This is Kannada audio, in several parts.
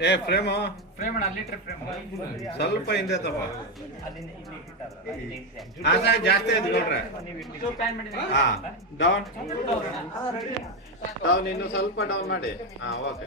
ಏ ಫ್ರೇಮ್ ಸ್ವಲ್ಪ ಹಿಂದೆ ಜಾಸ್ತಿ ಡೌನ್ ಡೌನ್ ಇನ್ನು ಸ್ವಲ್ಪ ಡೌನ್ ಮಾಡಿ. ಹಾ ಓಕೆ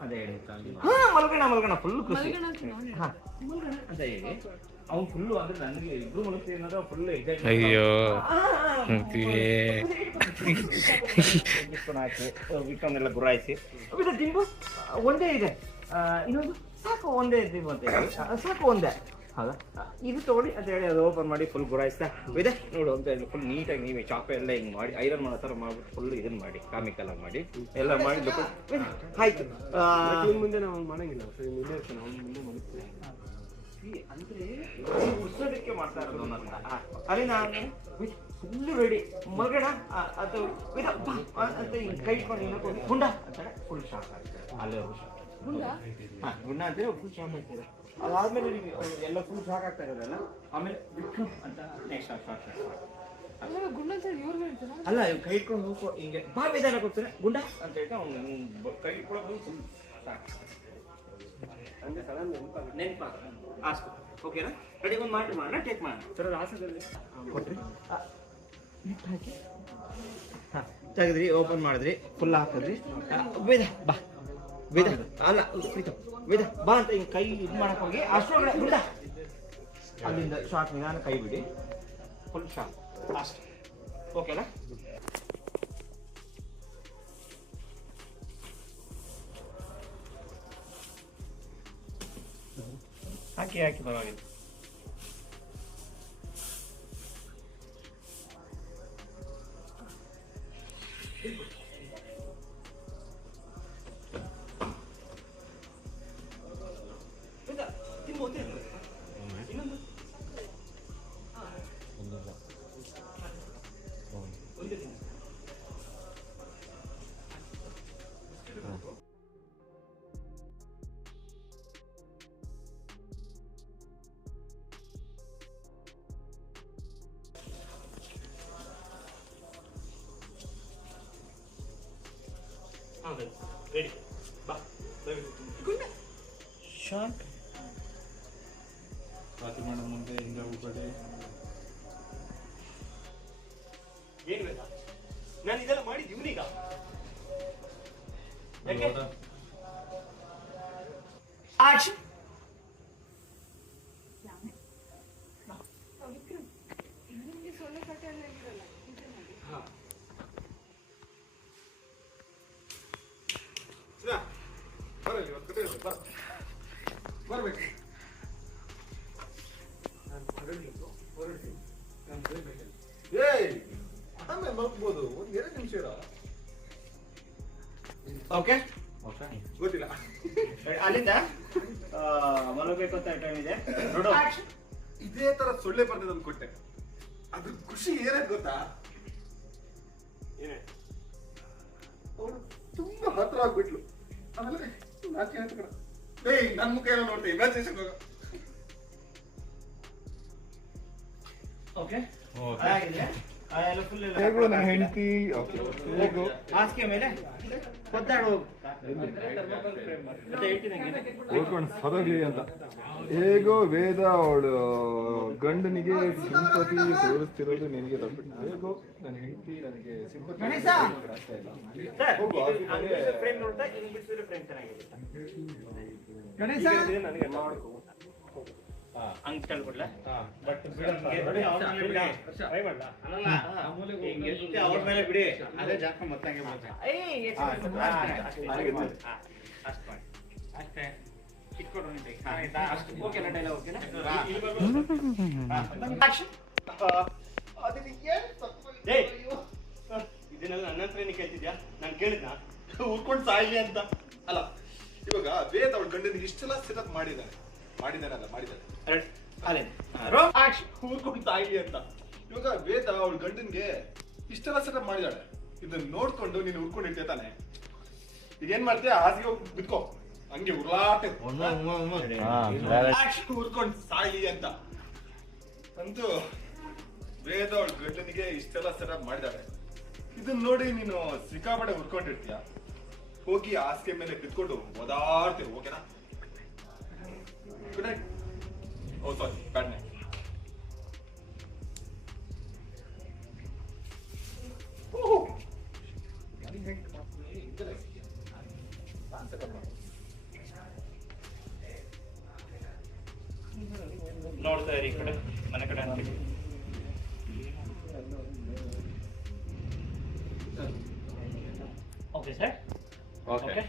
ಅದು ಹೇಳಿ ಹಾ ಮಲ್ಗಣ ಮಲ್ಗಣ ಫುಲ್ ಖುಷಿ. ಹಾ. ಅಂತ ಹೇಳಿ. ಅವ್ನು ಫುಲ್ಲು ಅಂದ್ರೆ ನನಗೆ ಇಬ್ರು ಮಲಗ್ತೀವಿ ಅನ್ನೋದು ಫುಲ್ ಎಕ್ಸೈಟ್ ಅಯ್ಯೋ. ಹಾಕಿ ವಿಕ್ರಮ್ನೆಲ್ಲ ಗುರಾಯಿಸಿ. ದಿಂಬು ಒಂದೇ ಇದೆ. ಇನ್ನೊಂದು ಸಾಕು ಒಂದೇ ದಿಂಬು ಅಂತ ಹೇಳಿ. ಸಾಕು ಒಂದೇ. ಹೌದಾ? ಇದು ತೊಗೊಳ್ಳಿ ಅಂತ ಹೇಳಿ ಅದು ಓಪನ್ ಮಾಡಿ ಫುಲ್ ಗುರಾಯಿಸ್ತಾ ಇದೆ. ನೋಡು ಅಂತ ಹೇಳಿ ಫುಲ್ ನೀಟಾಗಿ ನೀವೇ ಚಾಪೆ ಎಲ್ಲ ಹಿಂಗೆ ಮಾಡಿ ಐರನ್ ಮಾಡೋ ಥರ ಮಾಡ್ಬಿಟ್ಟು ಫುಲ್ ಇದನ್ ಮಾಡಿ ಕಾಮಿಕಲ್ ಆಗಿ ಮಾಡಿ ಎಲ್ಲ ಮಾಡಿ ಆಯ್ತು. ಆ, ಮುಂದೆ ನಾವು ಮಾಡಂಗಿಲ್ಲ ಅಂದ್ರೆ ಈ ಉಡ್ಸೋದಕ್ಕೆ ಮಾಡ್ತಾ ಇರೋದು ನನ್ನ ಅಲ್ಲಿ ನಾನು ಫುಲ್ ರೆಡಿ ಮಲ್ಗಡ ಅದು ಇದು ಬಾ ಅಂತ ಹಿಂಗ್ ಕೈ ಇಟ್ಕೊಂಡು ಹಿಂಗೆ ಗುಂಡ ಅಂತಾರೆ ಫುಲ್ ಶಾಕ್ ಆಗ್ತದೆ ಅಲ್ಲೇ ಗುಂಡ? ಹಾ ಗುಂಡ ಅಂತೇಳಿ ಫುಲ್ ಶಾಕ್ ಆಗ್ತದೆ ಅದಾದ್ಮೇಲೆ ನಿಮಗೆ ಎಲ್ಲ ಫುಲ್ ಶಾಕ್ ಆಗ್ತಾ ಇರೋದಲ್ಲ ಆಮೇಲೆ ವಿಕ್ರಮ್ ಅಂತ ನೆಕ್ಸ್ಟ್ ಶಾಕ್ ಅಲ್ಲ ಇವ್ ಕೈ ಇಟ್ಕೊಂಡು ಹೋಗೋ ಹಿಂಗೆ ಬಾ ಬೇದಾರ ಕೊಡ್ತಾರೆ ಗುಂಡ ಅಂತ ಹೇಳ್ತಾ ಅವ್ನು ಕೈ ಇಟ್ಕೊಳ್ಳೋದು ಫುಲ್ ಸಾಕು ನೆನಪಾಗ ಆಸ್ಕೊ ಓಕೆನಾ? ರೆಡಿ ಒಂದು ಮಾಡಿ ಮಾಡೋಣ ಟೇಕ್ ಮಾಡೋಣ. ಸರ್ ಆಸದಲ್ಲಿ ಕೊಟ್ರಿ. ಹಾಕಿ. ಹಾಂ ತೆಗೆದ್ರಿ ಓಪನ್ ಮಾಡಿದ್ರಿ ಫುಲ್ ಹಾಕಿದ್ರಿ. ವೇದ ಬಾ. ವೇದ, ಅಲ್ಲ ಪ್ರೀತ. ವೇದ, ಬಾ ಅಂತ ಹಿಂಗೆ ಕೈ ಇದು ಮಾಡಕ್ ಹೋಗಿ ಅಷ್ಟೊಳಗಡೆ ಬಿಡ ಅಲ್ಲಿಂದ ಶಾರ್ಟ್ ನಿಧಾನ ಕೈ ಬಿಡಿ. ಫುಲ್ ಶಾರ್ಟ್ ಲಾಸ್ಟ್ ಓಕೆನಾ ಹಾಕಿ ಹಾಕಿ, ಪರವಾಗಿಲ್ಲ. ರೆಡಿ ಬಾ ಶಾರ್ಟ್ ರಾತ್ರಿ ಮಾಡೋ ಮುಂದೆ ಹಿಂದೆ ಹೋಗ್ಬೇಡಿ ಏನು ಬೇಡ ನಾನು ಇದೆಲ್ಲ ಮಾಡಿದ್ದು ಇವನೀಗ ಯಾಕೆ ಆಕ್ಷನ್ ನಿಮಗೆ ಸೊಳ್ಳೆ ಕಟ್ಟೆ ಎಲ್ಲ ಇರಲ್ಲ ಇದು ಮಾಡಿ ಬರ್ಬೇಕು. ಏಯ್ ಆಮೇಲೆ ಮಲ್ಕ್ಬೋದು ಒಂದ್ ಎರಡು ನಿಮಿಷ ಇರ. ಓಕೆ ಗೊತ್ತಿಲ್ಲ. ಅಲ್ಲಿಂದ ಮಲಗಬೇಕು ಅಂತ ಟೈಮ್ ಇದೆ. ನೋಡು. ಇದೇ ತರ ಸೊಳ್ಳೆ ಬರ್ತದೆ ಅಂತ ಕೊಟ್ಟೆ. ಅದ್ರ ಖುಷಿ ಏನಾಯ್ತು ಗೊತ್ತಾ? ಏನೇ? ಅವಳು ತುಂಬಾ ಹತ್ರ ಆಗ್ಬಿಟ್ಲು. ಆಮೇಲೆ ನಾಚಿಕೆ ಆಯ್ತು ಕಣ ಏಯ್ ನನ್ನ ಮುಖ ಏನೋ ನೋಡ್ತೆ ಇಮ್ಯಾಜಿನೇಷನ್ ಹೋಗ. Okay Okay. ನನ್ನ ಹೆಂಡತಿ ಹೇಗೂ. ಹಾಸಿಗೆ ಮೇಲೆ? ಒದ್ದಾಡು ಸರೋಗ್ಲಿ ಅಂತ. ಹೇಗೋ ವೇದ ಅವಳು ಗಂಡನಿಗೆ ಸಿಂಪತಿ ತೋರಿಸ್ತಿರೋದು ನಿನಗೆ ತಪ್ಪಿಟ್ಟು ಹೇಗೋ ನನ್ನ ಹೆಂಡತಿ ನನಗೆ ಸಿಂಪತಿ ಗಣೇಶ! ನನಗೆ ಮಾಡ್ಕೊ. ಹಂಗ್ ಕೇಳ್ಬಿಡ್ಲ ಬಟ್ ಅವ್ರ ಮೇಲೆ ಬಿಡಿ. ಅದೇ ಜಾಸ್ತಿ ಮತ್ತಂಗೆ ಅಷ್ಟು. ಮಾಡಿ. ಅಷ್ಟು. ಇದನ್ನೆಲ್ಲ ನನ್ನ ಹತ್ರನೇ ಕೇಳ್ತಿದ್ಯಾ? ನಾನು ಕೇಳಿದ್ನ? ಉಳ್ಕೊಂಡು ಸಾಯ್ಲಿ ಅಂತ. ಅಲ್ಲ ಇವಾಗ ವೇದ್ ಅವಳ ಗಂಡನಿಗೆ ಇಷ್ಟೆಲ್ಲ ಸೆಟಪ್ ಮಾಡಿದ್ದಾನೆ ಅಲ್ಲೇ ರೋ. ಕೂರ್ಕೊಂಡು ತಾಯಿ ಅಂತ. ಇವಾಗ ವೇದ ಅವಳ ಗಂಡನ್ಗೆ ಇಷ್ಟೆಲ್ಲ ಸೆಟಪ್ ಮಾಡಿದಾಳೆ. ಇದನ್ನ ನೋಡ್ಕೊಂಡು ನೀನು ಉರ್ಕೊಂಡಿರ್ತೀಯ ತಾನೆ. ಈಗ ಏನ್ ಮಾಡ್ತೀಯ? ಹಾಸಿಗೆ ಹೋಗಿ ಬಿತ್ಕೋ. ಹಂಗೆ ಉರ್ಲಾಟೆ ಉರ್ಕೊಂಡು ಸಾಯಿ ಅಂತ. ಅಂತೂ ವೇದ ಅವಳ ಗಂಡನಿಗೆ ಇಷ್ಟೆಲ್ಲ ಸೆಟಪ್ ಮಾಡಿದಾಳೆ. ಇದನ್ನ ನೋಡಿ ನೀನು ಸಿಕ್ಕಾಪಟ್ಟೆ ಉರ್ಕೊಂಡಿರ್ತೀಯ. ಹೋಗಿ ಹಾಸಿಗೆ ಮೇಲೆ ಬಿತ್ಕೊಂಡು ಓದಾಡ್ತೀವಿ ಓಕೆನಾ? Good night oh sorry bad night ನೋಡ್ತಾ ಇರಿ ಈ ಕಡೆ ಮನೆ ಕಡೆ ಅಂತ ಓಕೆ ಸರ್ ಓಕೆ ಓಕೆ